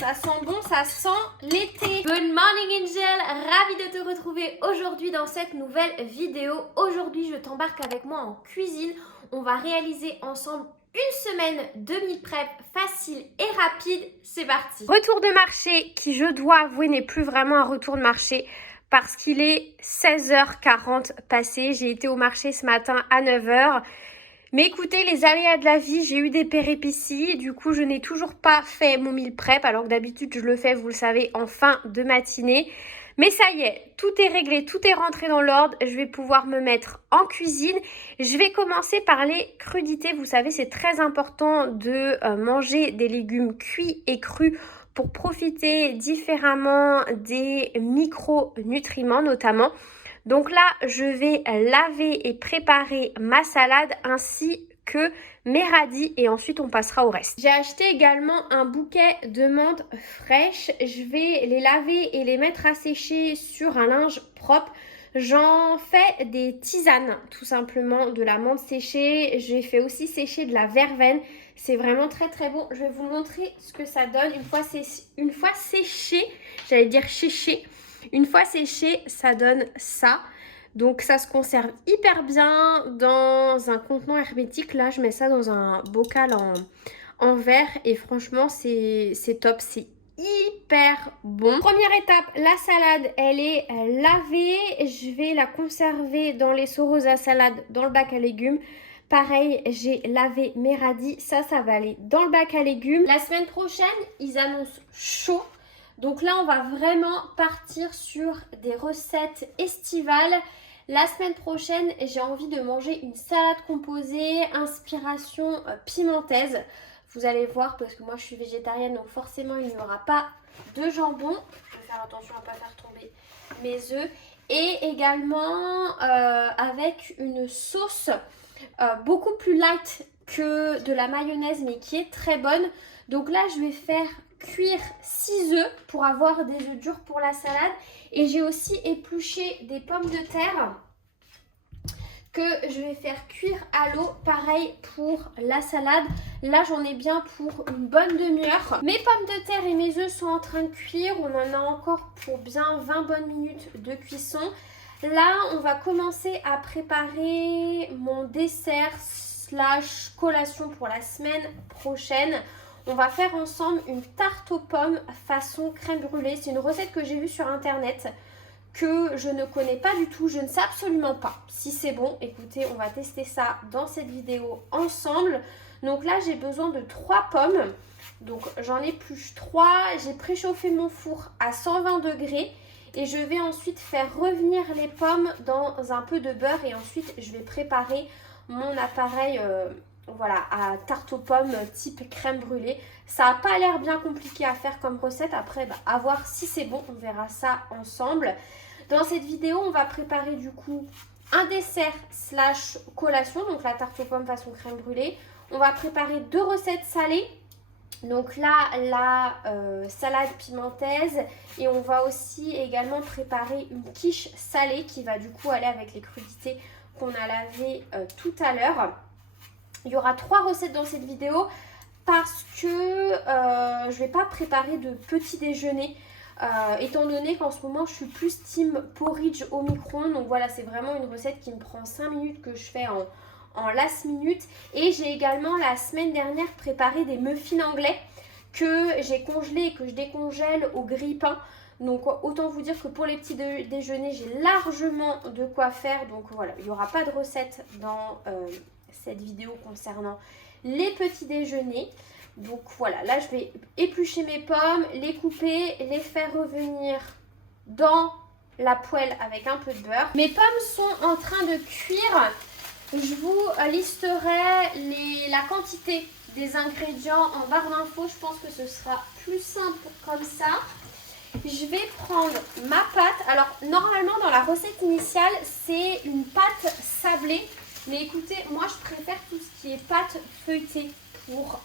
Ça sent bon, ça sent l'été. Good morning Angel, ravie de te retrouver aujourd'hui dans cette nouvelle vidéo. Aujourd'hui, je t'embarque avec moi en cuisine. On va réaliser ensemble une semaine de meal prep facile et rapide. C'est parti. Retour de marché qui, je dois avouer, n'est plus vraiment un retour de marché parce qu'il est 16h40 passé. J'ai été au marché ce matin à 9h. Mais écoutez, les aléas de la vie, j'ai eu des péripéties. Du coup, je n'ai toujours pas fait mon meal prep, alors que d'habitude, je le fais, vous le savez, en fin de matinée. Mais ça y est, tout est réglé, tout est rentré dans l'ordre. Je vais pouvoir me mettre en cuisine. Je vais commencer par les crudités. Vous savez, c'est très important de manger des légumes cuits et crus pour profiter différemment des micronutriments notamment. Donc là, je vais laver et préparer ma salade ainsi que mes radis et ensuite on passera au reste. J'ai acheté également un bouquet de menthes fraîches. Je vais les laver et les mettre à sécher sur un linge propre. J'en fais des tisanes, tout simplement, de la menthe séchée. J'ai fait aussi sécher de la verveine. C'est vraiment très très bon. Je vais vous montrer ce que ça donne une fois séché. J'allais dire séché. Une fois séché, ça donne ça. Donc ça se conserve hyper bien dans un contenant hermétique. Là, je mets ça dans un bocal en verre et franchement, c'est top. C'est hyper bon. Première étape, la salade, elle est lavée. Je vais la conserver dans les seaux roses à salade, dans le bac à légumes. Pareil, j'ai lavé mes radis. Ça va aller dans le bac à légumes. La semaine prochaine, ils annoncent chaud. Donc là, on va vraiment partir sur des recettes estivales. La semaine prochaine, j'ai envie de manger une salade composée, inspiration pimentaise. Vous allez voir parce que moi, je suis végétarienne, donc forcément, il n'y aura pas de jambon. Je vais faire attention à ne pas faire tomber mes œufs. Et également avec une sauce beaucoup plus light que de la mayonnaise, mais qui est très bonne. Donc là, je vais faire cuire 6 œufs pour avoir des œufs durs pour la salade. Et j'ai aussi épluché des pommes de terre que je vais faire cuire à l'eau, pareil pour la salade. Là, j'en ai bien pour une bonne demi-heure. Mes pommes de terre et mes œufs sont en train de cuire. On en a encore pour bien 20 bonnes minutes de cuisson. Là, on va commencer à préparer mon dessert / collation pour la semaine prochaine. On va faire ensemble une tarte aux pommes façon crème brûlée. C'est une recette que j'ai vue sur internet que je ne connais pas du tout. Je ne sais absolument pas si c'est bon. Écoutez, on va tester ça dans cette vidéo ensemble. Donc là, j'ai besoin de 3 pommes. Donc j'en épluche 3. J'ai préchauffé mon four à 120 degrés. Et je vais ensuite faire revenir les pommes dans un peu de beurre. Et ensuite, je vais préparer mon appareil voilà, à tarte aux pommes type crème brûlée. Ça n'a pas l'air bien compliqué à faire comme recette. Après, à voir si c'est bon. On verra ça ensemble. Dans cette vidéo, on va préparer du coup un dessert / collation. Donc la tarte aux pommes façon crème brûlée. On va préparer 2 recettes salées. Donc là, la salade pimentaise. Et on va aussi également préparer une quiche salée qui va du coup aller avec les crudités qu'on a lavées tout à l'heure. Il y aura 3 recettes dans cette vidéo parce que je ne vais pas préparer de petit déjeuner. Étant donné qu'en ce moment, je suis plus team porridge au micro-ondes. Donc voilà, c'est vraiment une recette qui me prend 5 minutes que je fais en last minute. Et j'ai également la semaine dernière préparé des muffins anglais que j'ai congelés et que je décongèle au grille-pain. Donc autant vous dire que pour les petits déjeuners, j'ai largement de quoi faire. Donc voilà, il n'y aura pas de recette dans cette vidéo concernant les petits déjeuners. Donc voilà, là je vais éplucher mes pommes, les couper, les faire revenir dans la poêle avec un peu de beurre. Mes pommes sont en train de cuire. Je vous listerai la quantité des ingrédients en barre d'infos. Je pense que ce sera plus simple comme ça. Je vais prendre ma pâte. Alors normalement dans la recette initiale, c'est une pâte sablée. Mais écoutez, moi je préfère tout ce qui est pâte feuilletée pour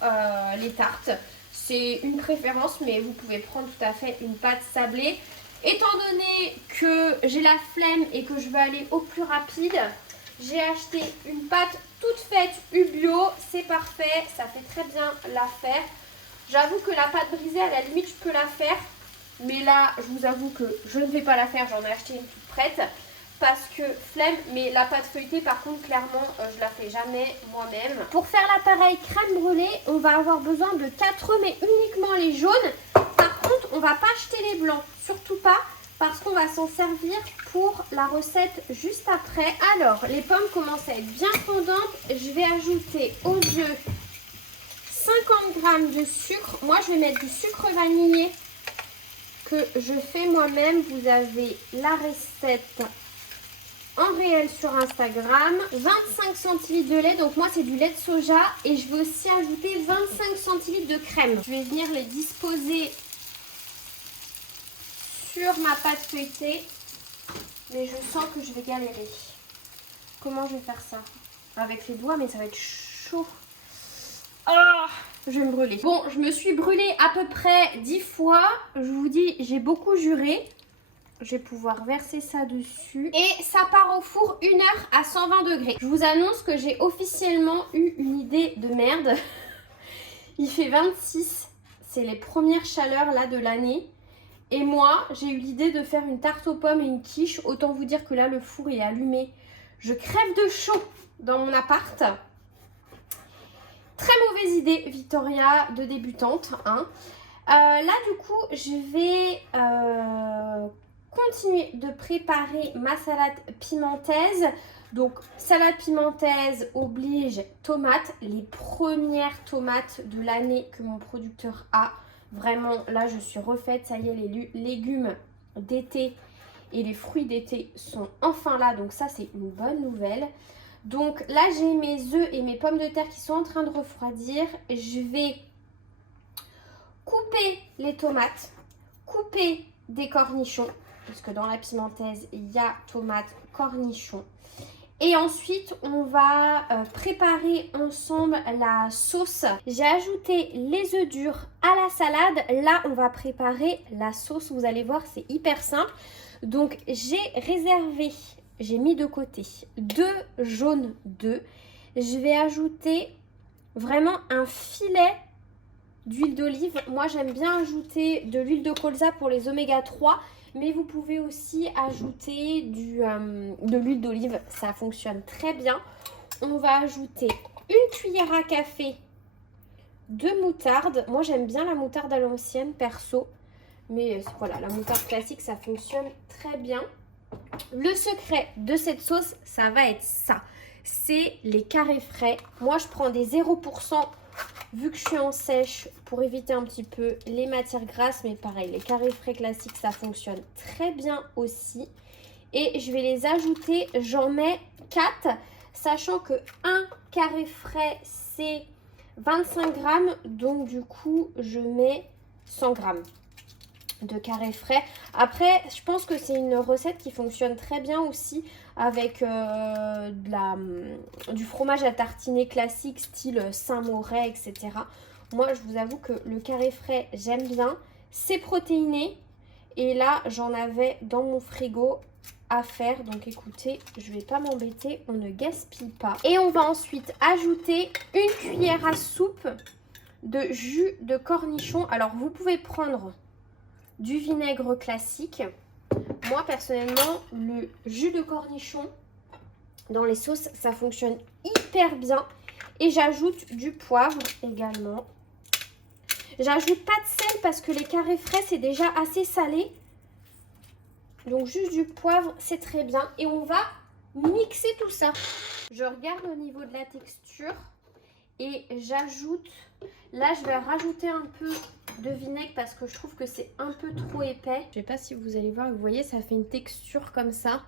les tartes. C'est une préférence, mais vous pouvez prendre tout à fait une pâte sablée. Étant donné que j'ai la flemme et que je veux aller au plus rapide, j'ai acheté une pâte toute faite U-Bio. C'est parfait, ça fait très bien l'affaire. J'avoue que la pâte brisée, à la limite, je peux la faire. Mais là, je vous avoue que je ne vais pas la faire. J'en ai acheté une toute prête. Parce que flemme, mais la pâte feuilletée, par contre, clairement, je la fais jamais moi-même. Pour faire l'appareil crème brûlée, on va avoir besoin de 4 œufs, mais uniquement les jaunes. Par contre, on va pas acheter les blancs. Surtout pas, parce qu'on va s'en servir pour la recette juste après. Alors, les pommes commencent à être bien fondantes. Je vais ajouter aux œufs 50 g de sucre. Moi, je vais mettre du sucre vanillé que je fais moi-même. Vous avez la recette en réel sur Instagram. 25 centilitres de lait, donc moi c'est du lait de soja. Et je vais aussi ajouter 25 centilitres de crème. Je vais venir les disposer sur ma pâte feuilletée. Mais je sens que je vais galérer. Comment je vais faire ça? Avec les doigts, mais ça va être chaud. Ah, je vais me brûler. Bon, je me suis brûlée à peu près 10 fois. Je vous dis, j'ai beaucoup juré. Je vais pouvoir verser ça dessus. Et ça part au four 1 heure à 120 degrés. Je vous annonce que j'ai officiellement eu une idée de merde. Il fait 26. C'est les premières chaleurs là de l'année. Et moi, j'ai eu l'idée de faire une tarte aux pommes et une quiche. Autant vous dire que là, le four est allumé. Je crève de chaud dans mon appart. Très mauvaise idée, Victoria, de débutante. Hein. Là, du coup, je vais continuer de préparer ma salade pimentaise. Donc, salade pimentaise oblige tomates. Les premières tomates de l'année que mon producteur a. Vraiment, là, je suis refaite. Ça y est, les légumes d'été et les fruits d'été sont enfin là. Donc, ça, c'est une bonne nouvelle. Donc là, j'ai mes œufs et mes pommes de terre qui sont en train de refroidir. Je vais couper les tomates, couper des cornichons, parce que dans la pimentaise, il y a tomates, cornichons. Et ensuite, on va préparer ensemble la sauce. J'ai ajouté les œufs durs à la salade. Là, on va préparer la sauce. Vous allez voir, c'est hyper simple. Donc, j'ai réservé... J'ai mis de côté 2 jaunes d'œufs. Je vais ajouter vraiment un filet d'huile d'olive. Moi, j'aime bien ajouter de l'huile de colza pour les oméga 3. Mais vous pouvez aussi ajouter de l'huile d'olive. Ça fonctionne très bien. On va ajouter une cuillère à café de moutarde. Moi, j'aime bien la moutarde à l'ancienne, perso. Mais voilà, la moutarde classique, ça fonctionne très bien. Le secret de cette sauce, ça va être ça. C'est les carrés frais. Moi, je prends des 0% vu que je suis en sèche pour éviter un petit peu les matières grasses. Mais pareil, les carrés frais classiques, ça fonctionne très bien aussi. Et je vais les ajouter. J'en mets 4, sachant que un carré frais, c'est 25 grammes. Donc, du coup, je mets 100 grammes de carré frais. Après, je pense que c'est une recette qui fonctionne très bien aussi avec du fromage à tartiner classique style Saint-Moret, etc. Moi, je vous avoue que le carré frais, j'aime bien. C'est protéiné. Et là, j'en avais dans mon frigo à faire. Donc, écoutez, je vais pas m'embêter. On ne gaspille pas. Et on va ensuite ajouter une cuillère à soupe de jus de cornichon. Alors, vous pouvez prendre du vinaigre classique. Moi, personnellement, le jus de cornichon dans les sauces, ça fonctionne hyper bien. Et j'ajoute du poivre également. J'ajoute pas de sel parce que les carrés frais, c'est déjà assez salé. Donc, juste du poivre, c'est très bien. Et on va mixer tout ça. Je regarde au niveau de la texture. Et j'ajoute, là je vais rajouter un peu de vinaigre parce que je trouve que c'est un peu trop épais. Je sais pas si vous allez voir, vous voyez, ça fait une texture comme ça,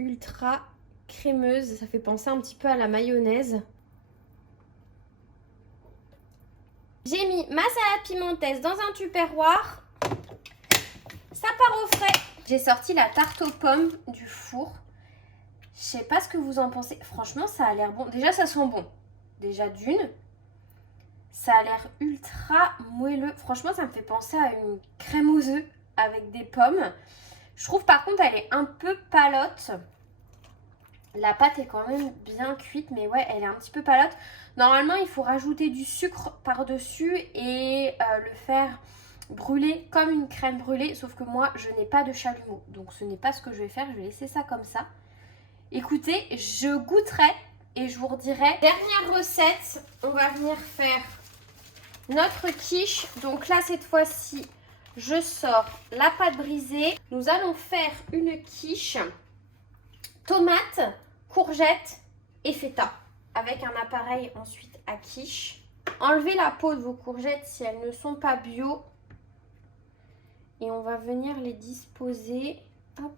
ultra crémeuse. Ça fait penser un petit peu à la mayonnaise. J'ai mis ma salade pimentaise dans un tupperware. Ça part au frais. J'ai sorti la tarte aux pommes du four. Je sais pas ce que vous en pensez. Franchement, ça a l'air bon. Déjà, ça sent bon. Déjà d'une, ça a l'air ultra moelleux. Franchement, ça me fait penser à une crème aux œufs avec des pommes. Je trouve par contre, elle est un peu palote. La pâte est quand même bien cuite, mais ouais, elle est un petit peu palote. Normalement, il faut rajouter du sucre par-dessus et le faire brûler comme une crème brûlée. Sauf que moi, je n'ai pas de chalumeau. Donc, ce n'est pas ce que je vais faire. Je vais laisser ça comme ça. Écoutez, je goûterai et je vous redirai. Dernière recette, on va venir faire notre quiche. Donc là, cette fois-ci, je sors la pâte brisée. Nous allons faire une quiche tomate, courgette et feta avec un appareil ensuite à quiche. Enlevez la peau de vos courgettes si elles ne sont pas bio et on va venir les disposer. Hop.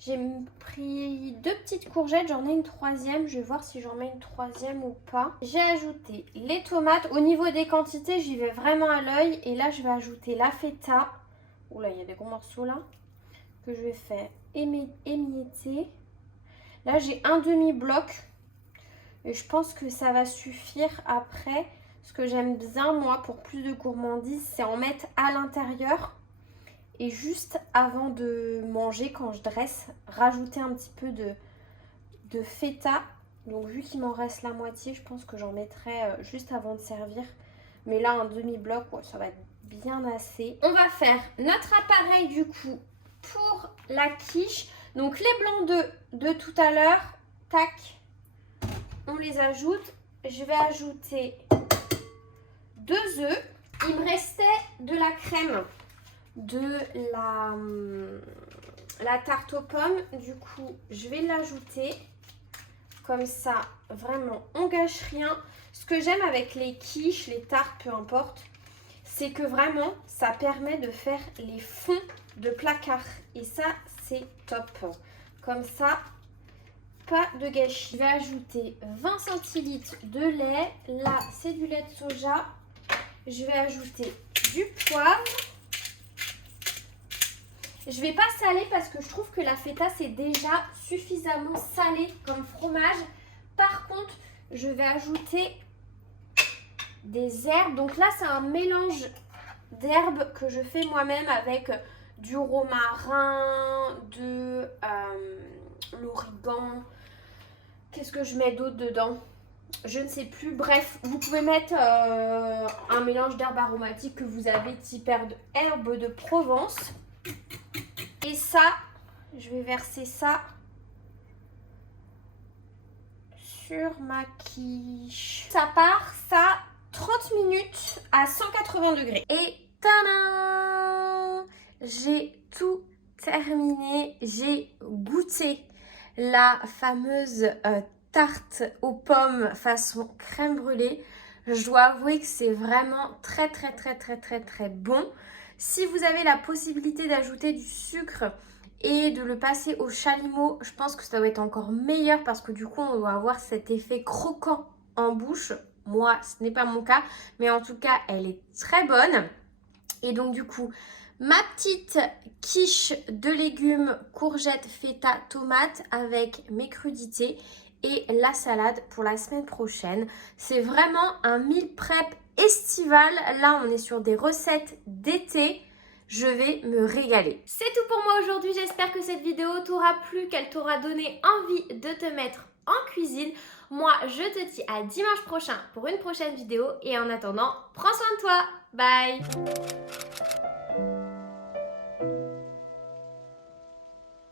J'ai pris 2 petites courgettes, j'en ai une troisième, je vais voir si j'en mets une troisième ou pas. J'ai ajouté les tomates, au niveau des quantités j'y vais vraiment à l'œil et là je vais ajouter la feta. Oula, il y a des gros morceaux là que je vais faire émietter. Là j'ai un demi-bloc et je pense que ça va suffire. Après, ce que j'aime bien moi pour plus de gourmandise, c'est en mettre à l'intérieur. Et juste avant de manger, quand je dresse, rajouter un petit peu de feta. Donc vu qu'il m'en reste la moitié, je pense que j'en mettrai juste avant de servir. Mais là, un demi-bloc, ouais, ça va être bien assez. On va faire notre appareil du coup pour la quiche. Donc les blancs d'œufs de tout à l'heure, tac, on les ajoute. Je vais ajouter 2 œufs. Il me restait de la crème de la tarte aux pommes, du coup je vais l'ajouter comme ça, vraiment on gâche rien. Ce que j'aime avec les quiches, les tartes, peu importe, c'est que vraiment ça permet de faire les fonds de placard et ça c'est top. Comme ça, pas de gâchis. Je vais ajouter 20 centilitres de lait. Là c'est du lait de soja. Je vais ajouter du poivre. Je vais pas saler parce que je trouve que la feta c'est déjà suffisamment salé comme fromage. Par contre, je vais ajouter des herbes. Donc là, c'est un mélange d'herbes que je fais moi-même avec du romarin, de l'origan. Qu'est-ce que je mets d'autre dedans? Je ne sais plus. Bref, vous pouvez mettre un mélange d'herbes aromatiques que vous avez, type herbes de Provence. Et ça, je vais verser ça sur ma quiche. Ça part, ça, 30 minutes à 180 degrés. Et tadam! J'ai tout terminé. J'ai goûté la fameuse tarte aux pommes façon crème brûlée. Je dois avouer que c'est vraiment très bon. Si vous avez la possibilité d'ajouter du sucre et de le passer au chalumeau, je pense que ça va être encore meilleur parce que du coup, on va avoir cet effet croquant en bouche. Moi, ce n'est pas mon cas, mais en tout cas, elle est très bonne. Et donc du coup, ma petite quiche de légumes, courgettes, feta, tomates avec mes crudités et la salade pour la semaine prochaine. C'est vraiment un meal prep estival. Là, on est sur des recettes d'été. Je vais me régaler. C'est tout pour moi aujourd'hui. J'espère que cette vidéo t'aura plu, qu'elle t'aura donné envie de te mettre en cuisine. Moi, je te dis à dimanche prochain pour une prochaine vidéo. Et en attendant, prends soin de toi. Bye!